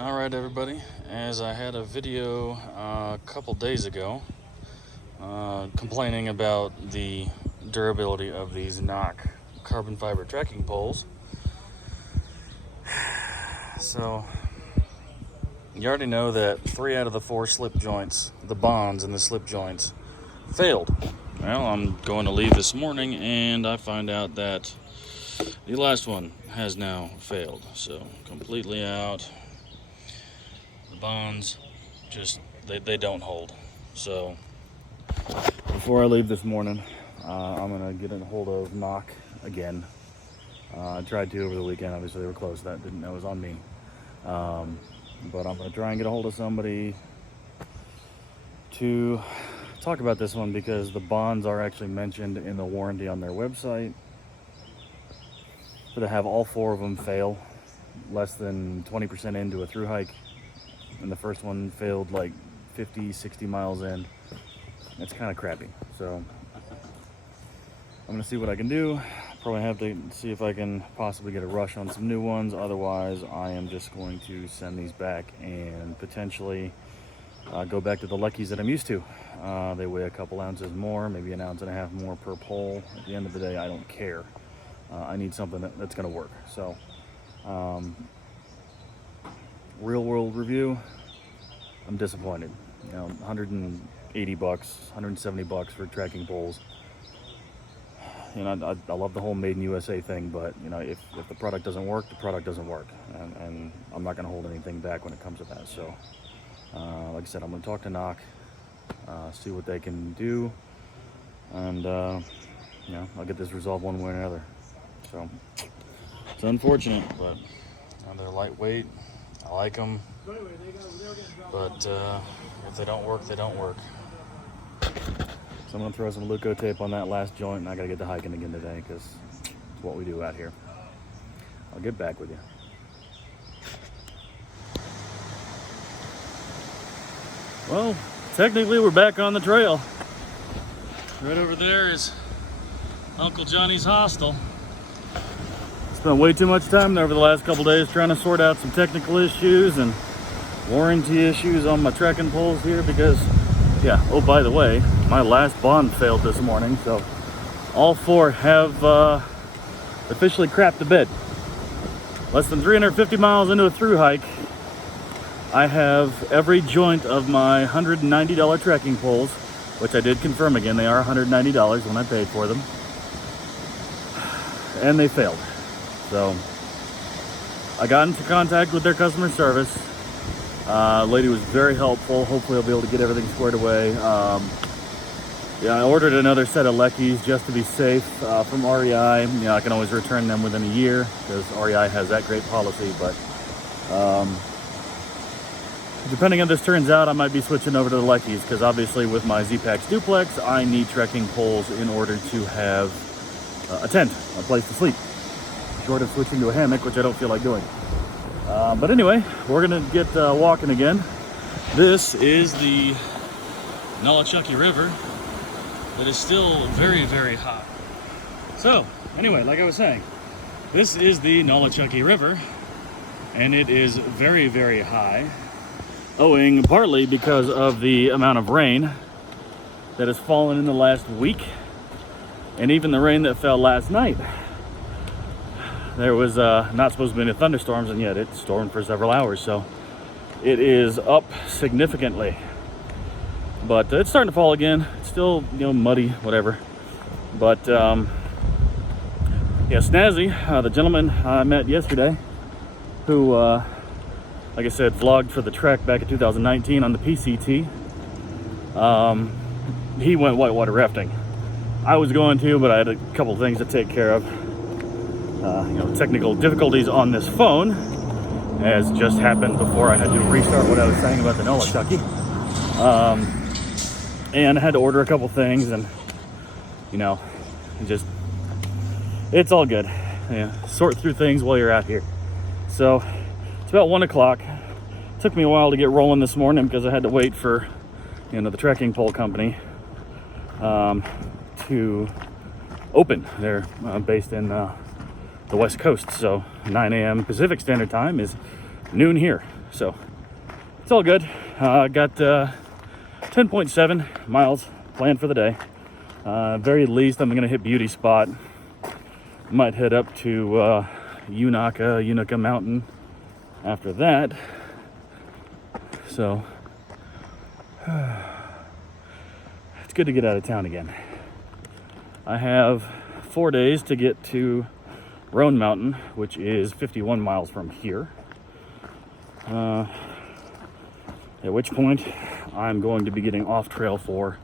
All right, everybody. As I had a video a couple days ago complaining about the durability of these knock carbon fiber trekking poles. So you already know that 3 out of the 4 slip joints, the bonds in the slip joints, failed. Well, I'm going to leave this morning and I find out that the last one has now failed. So completely out. The bonds just they don't hold. So before I leave this morning, I'm gonna get in hold of knock again. I tried to over the weekend. Obviously they were closed. That was on me. But I'm gonna try and get a hold of somebody to talk about this one, because the bonds are actually mentioned in the warranty on their website. But to have all 4 of them fail less than 20% into a through hike, and the first one failed like 50-60 miles in, it's kind of crappy. So I'm gonna see what I can do. Probably have to see if I can possibly get a rush on some new ones. Otherwise, I am just going to send these back and potentially go back to the Luckies that I'm used to. They weigh a couple ounces more, maybe an ounce and a half more per pole. At the end of the day, I don't care. I need something that's gonna work. So real world review, I'm disappointed. You know, $180, $170 for tracking poles. You know, I love the whole made in USA thing, but you know, if the product doesn't work, the product doesn't work, and I'm not going to hold anything back when it comes to that. So like I said, I'm going to talk to Knock, see what they can do, and you know, I'll get this resolved one way or another. So it's unfortunate, but they're lightweight. I like them, but if they don't work, they don't work. So I'm gonna throw some Luco tape on that last joint, and I gotta get to hiking again today, because it's what we do out here. I'll get back with you. Well, technically we're back on the trail. Right over there is Uncle Johnny's hostel. Spent way too much time there over the last couple days trying to sort out some technical issues and warranty issues on my trekking poles here, because yeah, oh by the way, my last bond failed this morning, so all 4 have officially crapped the bed. Less than 350 miles into a through hike, I have every joint of my $190 trekking poles, which I did confirm again, they are $190 when I paid for them, and they failed. So I got into contact with their customer service. Lady was very helpful. Hopefully I'll be able to get everything squared away. Yeah, I ordered another set of Leckies just to be safe from REI. You know, I can always return them within a year because REI has that great policy. But depending on this turns out, I might be switching over to the Leckies, because obviously with my Z-Packs duplex, I need trekking poles in order to have a tent, a place to sleep, short of switching to a hammock, which I don't feel like doing. But anyway, we're gonna get walking again. This is the Nolichucky River that is still very, very hot. So anyway, like I was saying, this is the Nolichucky River, and it is very, very high, owing partly because of the amount of rain that has fallen in the last week, and even the rain that fell last night. There was not supposed to be any thunderstorms, and yet it stormed for several hours, so it is up significantly. But it's starting to fall again. It's still, you know, muddy, whatever. But yeah, Snazzy, the gentleman I met yesterday, who, like I said, vlogged for the trek back in 2019 on the PCT, he went whitewater rafting. I was going to, but I had a couple things to take care of. You know, technical difficulties on this phone, as just happened before I had to restart what I was saying about the Nolichucky. And I had to order a couple things, and you know, it's all good. Yeah, sort through things while you're out here. So it's about 1 o'clock. Took me a while to get rolling this morning because I had to wait for, you know, the trekking pole company to open. They're based in the West Coast, so 9 a.m. Pacific Standard Time is noon here. So it's all good. Got 10.7 miles planned for the day. Very least, I'm gonna hit Beauty Spot. Might head up to Unica Mountain after that. So it's good to get out of town again. I have 4 days to get to Roan Mountain, which is 51 miles from here. At which point I'm going to be getting off trail for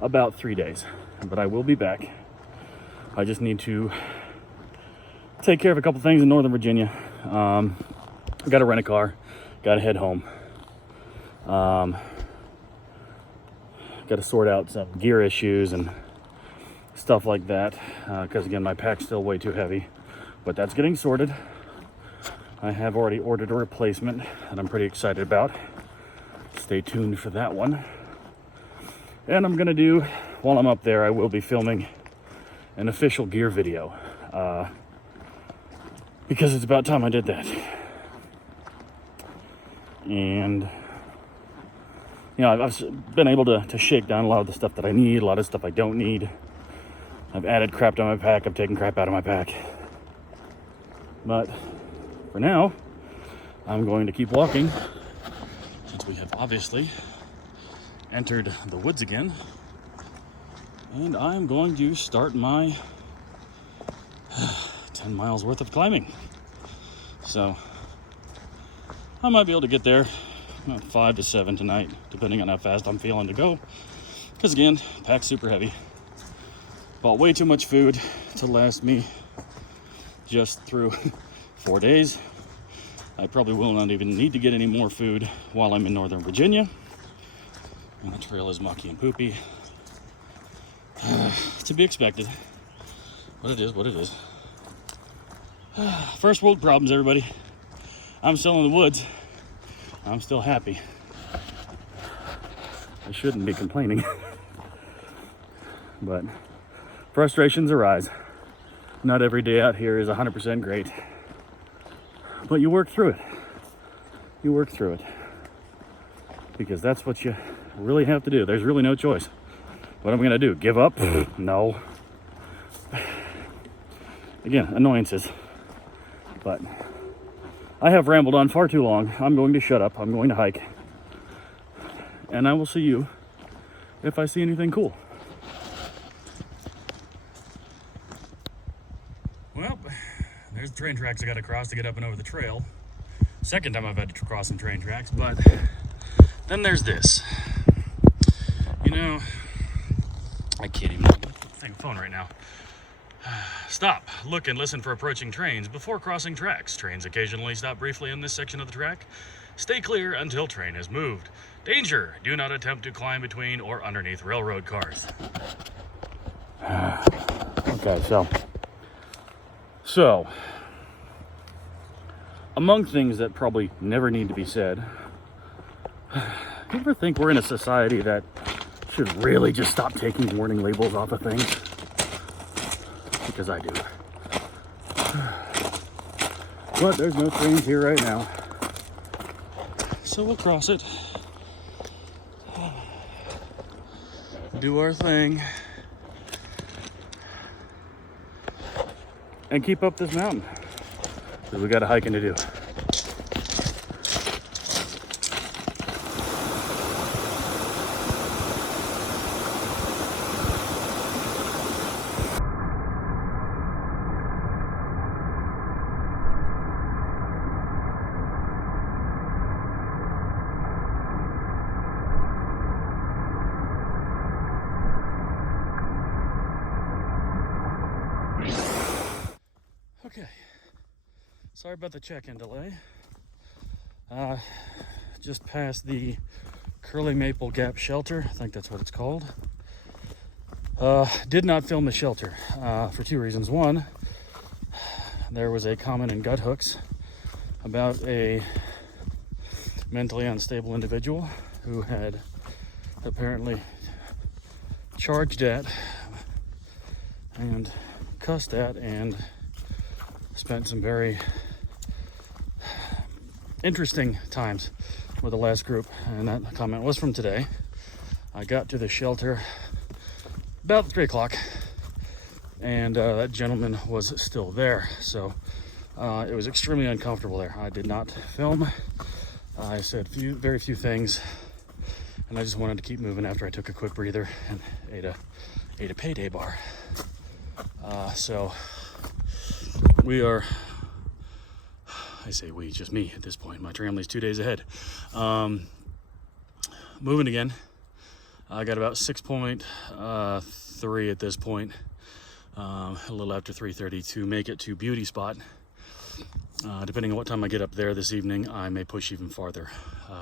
about 3 days, but I will be back. I just need to take care of a couple things in Northern Virginia. Got to rent a car, got to head home. Got to sort out some gear issues and stuff like that, because again, my pack's still way too heavy, but that's getting sorted. I have already ordered a replacement that I'm pretty excited about. Stay tuned for that one. And I'm gonna do, while I'm up there, I will be filming an official gear video, because it's about time I did that. And you know, I've been able to shake down a lot of the stuff that I need, a lot of stuff I don't need. I've added crap to my pack, I've taken crap out of my pack. But for now, I'm going to keep walking, since we have obviously entered the woods again. And I'm going to start my 10 miles worth of climbing. So I might be able to get there about 5 to 7 tonight, depending on how fast I'm feeling to go. Because again, pack's super heavy. Bought way too much food to last me just through 4 days. I probably will not even need to get any more food while I'm in Northern Virginia. And the trail is mucky and poopy. To be expected. But it is what it is. First world problems, everybody. I'm still in the woods. I'm still happy. I shouldn't be complaining. But frustrations arise. Not every day out here is 100% great. But you work through it. You work through it. Because that's what you really have to do. There's really no choice. What am I gonna do? Give up? No. Again, annoyances. But I have rambled on far too long. I'm going to shut up. I'm going to hike. And I will see you if I see anything cool. Well, there's the train tracks I got to cross to get up and over the trail. Second time I've had to cross some train tracks, but then there's this. You know, I can't even think of the phone right now. Stop, look, and listen for approaching trains before crossing tracks. Trains occasionally stop briefly in this section of the track. Stay clear until train has moved. Danger, do not attempt to climb between or underneath railroad cars. Okay, so, among things that probably never need to be said, do you ever think we're in a society that should really just stop taking warning labels off of things? Because I do. But there's no trains here right now. So we'll cross it. Do our thing. And keep up this mountain. Because we got a hiking to do. Okay, sorry about the check-in delay. Just past the Curly Maple Gap shelter, I think that's what it's called. Did not film the shelter for two reasons. One, there was a comment in Gut Hooks about a mentally unstable individual who had apparently charged at and cussed at and spent some very interesting times with the last group, and that comment was from today. I got to the shelter about 3 o'clock, and that gentleman was still there, so it was extremely uncomfortable there. I did not film. I said very few things, and I just wanted to keep moving after I took a quick breather and ate a payday bar. So we are, I say we, just me at this point. My family's 2 days ahead. Moving again. I got about 6.3 at this point, a little after 3:30 to make it to Beauty Spot. Depending on what time I get up there this evening, I may push even farther,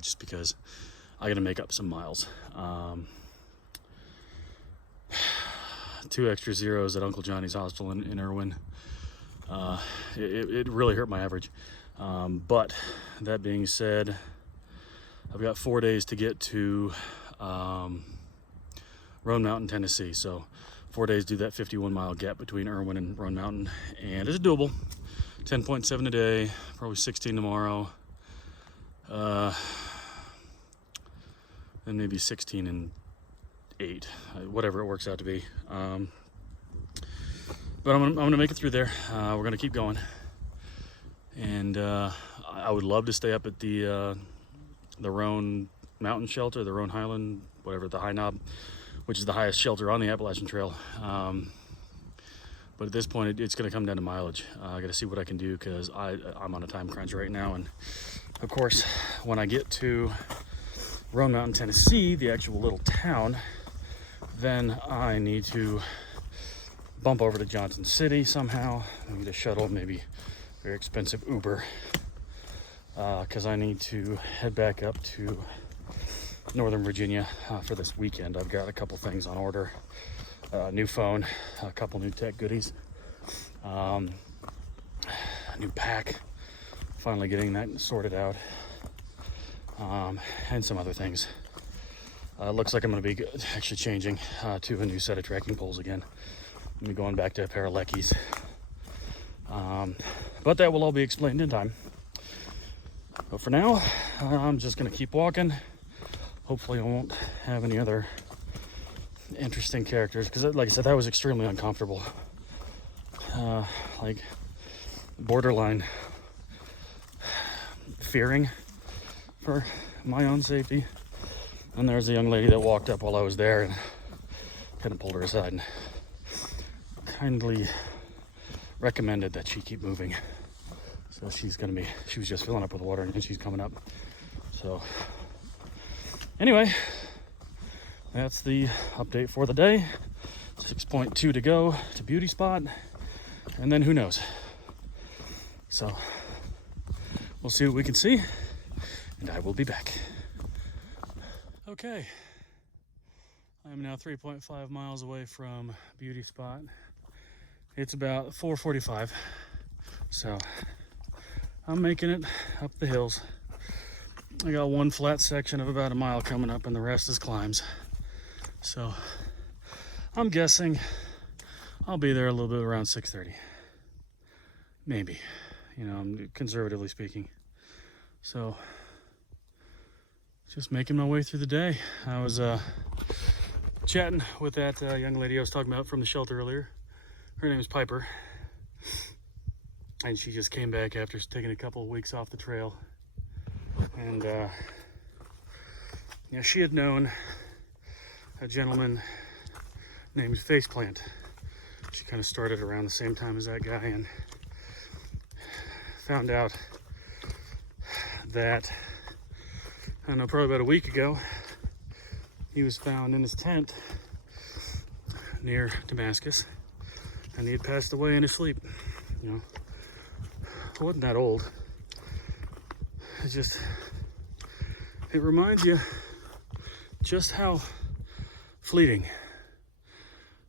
just because I got to make up some miles. 2 extra zeros at Uncle Johnny's Hostel in Irwin. It really hurt my average. But that being said, I've got 4 days to get to Roan Mountain, Tennessee. So 4 days do that 51-mile gap between Irwin and Roan Mountain, and it's doable. 10.7 a day, probably 16 tomorrow, and maybe 16 and 8, whatever it works out to be. But I'm gonna make it through there. We're gonna keep going, and I would love to stay up at the Roan Mountain Shelter, the Roan Highland, whatever, the High Knob, which is the highest shelter on the Appalachian Trail. But at this point, it's going to come down to mileage. I got to see what I can do, because I'm on a time crunch right now. And of course, when I get to Roan Mountain, Tennessee, the actual little town, then I need to bump over to Johnson City somehow. I need a shuttle, maybe very expensive Uber, because I need to head back up to Northern Virginia for this weekend. I've got a couple things on order. New phone, a couple new tech goodies, a new pack, finally getting that sorted out, and some other things. Looks like I'm going to be actually changing to a new set of trekking poles again. I'm going back to a pair of Leckies. But that will all be explained in time. But for now, I'm just going to keep walking. Hopefully I won't have any other interesting characters, because like I said, that was extremely uncomfortable, like borderline fearing for my own safety. And there's a young lady that walked up while I was there and kind of pulled her aside and kindly recommended that she keep moving. So she was just filling up with water, and she's coming up. So anyway, that's the update for the day. 6.2 to go to Beauty Spot, and then who knows. So we'll see what we can see, and I will be back. Okay, I'm now 3.5 miles away from Beauty Spot. It's about 4:45, so I'm making it up the hills. I got one flat section of about a mile coming up, and the rest is climbs. So I'm guessing I'll be there a little bit around 6:30, maybe, I'm conservatively speaking. So just making my way through the day. I was chatting with that young lady I was talking about from the shelter earlier. Her name is Piper, and she just came back after taking a couple of weeks off the trail. And she had known a gentleman named Faceplant. She kind of started around the same time as that guy, and found out that, I don't know, probably about a week ago, he was found in his tent near Damascus, and he had passed away in his sleep. He wasn't that old. It reminds you just how fleeting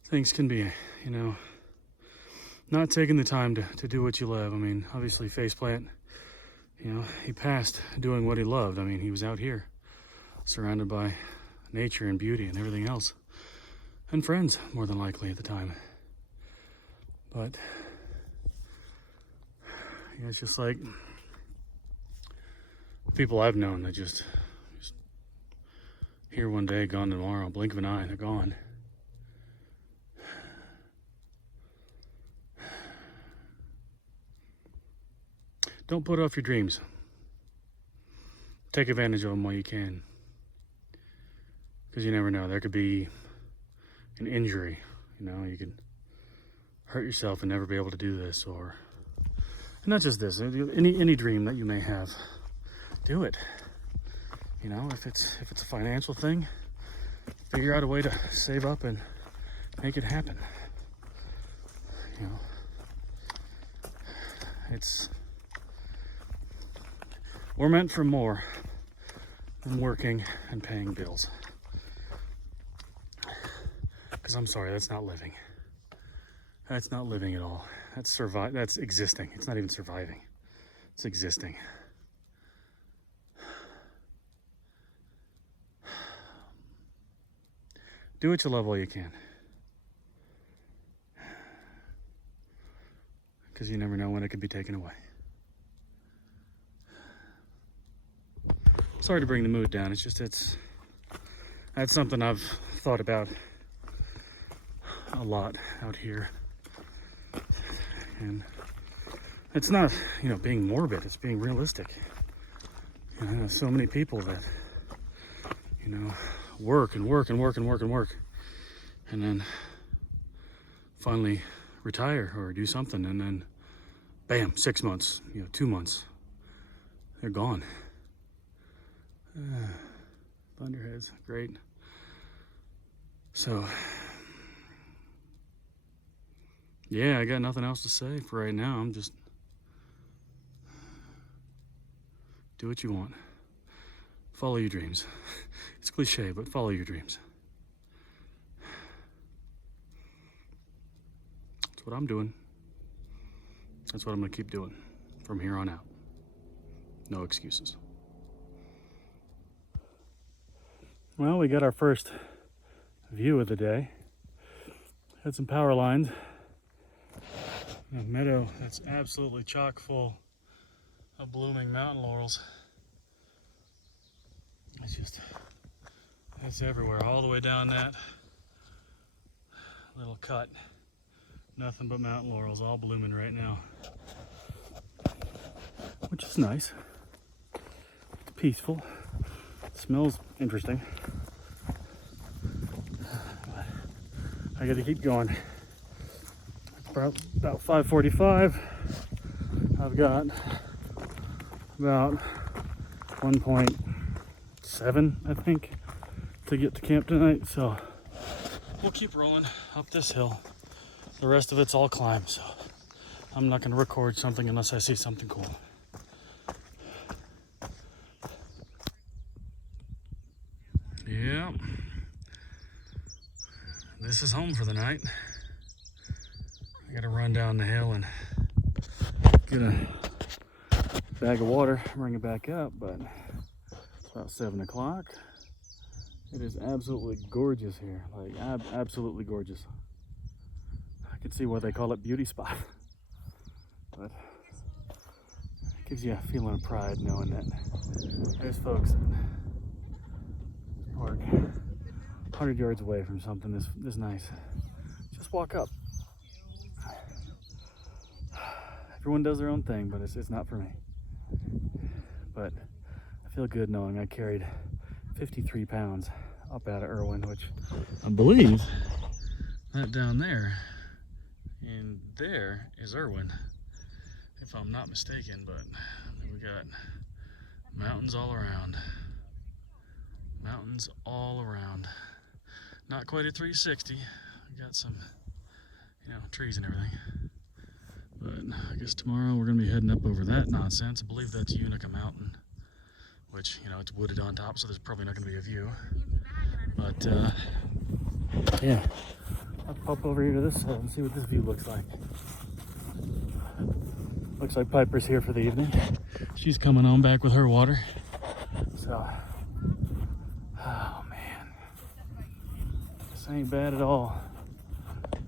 things can be, not taking the time to do what you love. I mean, obviously Faceplant, he passed doing what he loved. I mean, he was out here surrounded by nature and beauty and everything else, and friends, more than likely, at the time. But it's just like, People I've known that just here one day, gone tomorrow, blink of an eye, they're gone. Don't put off your dreams. Take advantage of them while you can. Because you never know, there could be an injury. You know, you could hurt yourself and never be able to do this, or and not just this, any dream that you may have, do it. You know, if it's a financial thing, figure out a way to save up and make it happen. You know, we're meant for more than working and paying bills. Because I'm sorry, that's not living. That's not living at all. That's existing. It's not even surviving. It's existing. Do what you love while you can. Because you never know when it could be taken away. Sorry to bring the mood down. That's something I've thought about a lot out here. And it's not, you know, being morbid, it's being realistic. You know, so many people that, you know, work and work and work and work and work, and then finally retire or do something, and then bam, 6 months, you know, 2 months, they're gone. Thunderheads, great. So yeah, I got nothing else to say for right now. I'm just do what you want. Follow your dreams. It's cliche, but follow your dreams. That's what I'm doing. That's what I'm gonna keep doing from here on out. No excuses. Well, we got our first view of the day. Had some power lines. A meadow that's absolutely chock full of blooming mountain laurels. It's everywhere, all the way down that little cut. Nothing but mountain laurels, all blooming right now. Which is nice. It's peaceful. It smells interesting. But I gotta keep going. It's about 5:45. I've got about 1.7, I think, to get to camp tonight. So we'll keep rolling up this hill. The rest of it's all climb, so I'm not gonna record something unless I see something cool. Yeah, this is home for the night. I gotta run down the hill and get a bag of water, bring it back up, but it's about 7 o'clock. It is absolutely gorgeous here, like absolutely gorgeous. I can see why they call it beauty spot, but it gives you a feeling of pride knowing that there's folks that park 100 yards away from something this nice. Just walk up. Everyone does their own thing, but it's not for me. But I feel good knowing I carried 53 pounds up out of Irwin, which I believe that down there and there is Irwin, if I'm not mistaken. But we got mountains all around. Mountains all around. Not quite a 360. We got some, you know, trees and everything. But I guess tomorrow we're going to be heading up over that nonsense. I believe that's Unica Mountain, which, you know, it's wooded on top, so there's probably not going to be a view. But, yeah. I'll pop over here to this side and see what this view looks like. Looks like Piper's here for the evening. She's coming on back with her water. So, oh man. This ain't bad at all.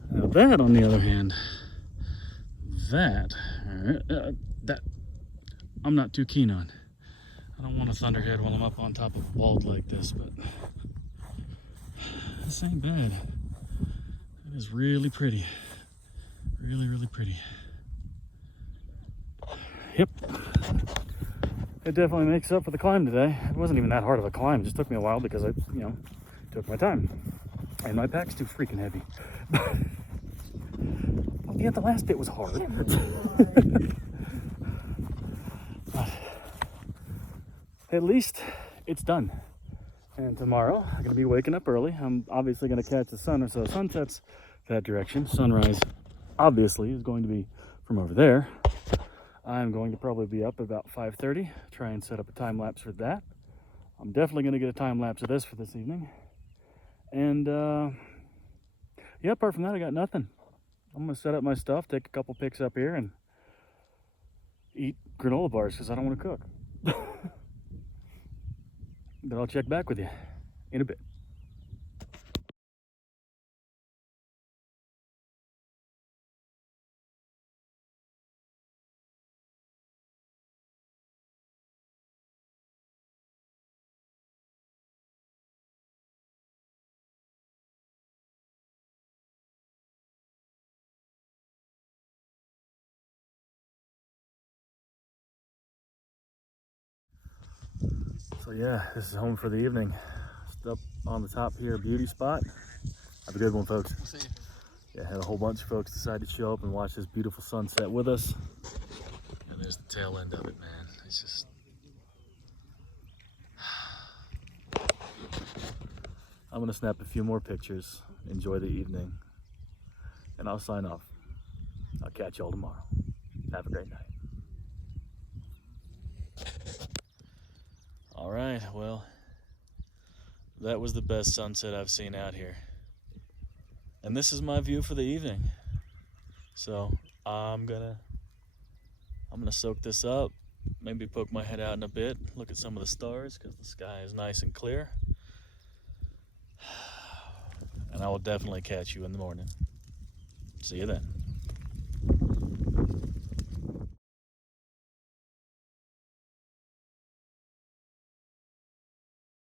Now that, on the other hand, that I'm not too keen on. I don't want a thunderhead while I'm up on top of a bald like this, but this ain't bad. It is really pretty. Really, really pretty. Yep. It definitely makes up for the climb today. It wasn't even that hard of a climb. It just took me a while because I, took my time. And my pack's too freaking heavy. Yeah, the last bit was hard. But at least it's done. And tomorrow, I'm going to be waking up early. I'm obviously going to catch the sun, so sunset's that direction. Sunrise, obviously, is going to be from over there. I'm going to probably be up about 5:30, try and set up a time lapse for that. I'm definitely going to get a time lapse of this for this evening. And yeah, apart from that, I got nothing. I'm going to set up my stuff, take a couple pics up here, and eat granola bars because I don't want to cook. But I'll check back with you in a bit. So yeah, this is home for the evening. Just up on the top here, beauty spot. Have a good one, folks. See you. Yeah, had a whole bunch of folks decide to show up and watch this beautiful sunset with us. And there's the tail end of it, man. It's just... I'm gonna snap a few more pictures, enjoy the evening, and I'll sign off. I'll catch y'all tomorrow. Have a great night. All right, well, that was the best sunset I've seen out here. And this is my view for the evening. So I'm gonna soak this up, maybe poke my head out in a bit, look at some of the stars because the sky is nice and clear. And I will definitely catch you in the morning. See you then.